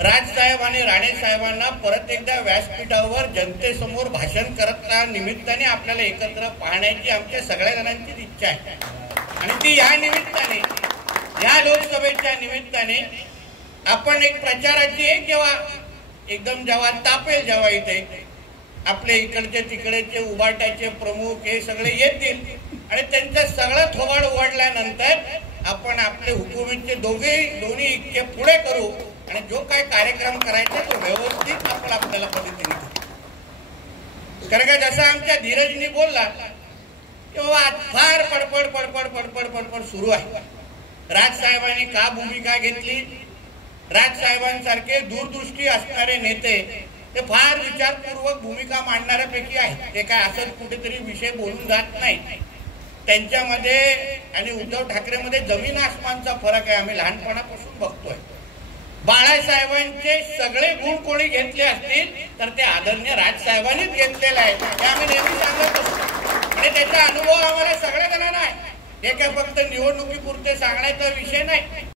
राजसाहेब आणि राणेसाहेबांना परत एकदा व्यासपीठावर जनतेसमोर भाषण करता निमित्ताने आपल्याला एकत्र पाहण्याची आमच्या सगळ्या जणांची इच्छा आहे। आणि ती या निमित्ताने, या लोकसभेच्या निमित्ताने आपण एक प्रचाराची एक जेव्हा तापेल, जेव्हा इथे आपले इकडचे तिकडेचे उबाटाचे प्रमुख हे सगळे येतील आणि त्यांचं सगळं थोबाड उघडल्यानंतर आपण आपले हुकुमीचे दोन्ही इतके पुढे करू आणि जो काय कार्यक्रम करायचा तो व्यवस्थित आपण आपल्याला पद्धतीने करू। कारण का जसं आमच्या धीरजनी बोलला तेव्हा फार पडपड पडपड पडपड पडपड सुरू आहे। राजसाहेबांनी का भूमिका घेतली? राजसाहेबांसारखे दूरदृष्टी असणारे नेते ते फार विचारपूर्वक भूमिका मांडणाऱ्यापैकी आहेत। ते काय असंच कुठेतरी विषय बोलून जात नाही। त्यांच्यामध्ये आणि उद्धव ठाकरेमध्ये जमीन आसमानचा फरक आहे, आम्ही लहानपणापासून बघतोय। बाळासाहेबांचे सगळे गुण कोणी घेतले असतील तर ते आदरणीय राजसाहेबांनीच घेतलेले आहेत, हे आम्ही नेहमी सांगत असतो आणि त्याचा अनुभव आम्हाला सगळ्या जणांना आहे। हे काय फक्त निवडणुकीपुरते सांगण्याचा विषय नाही।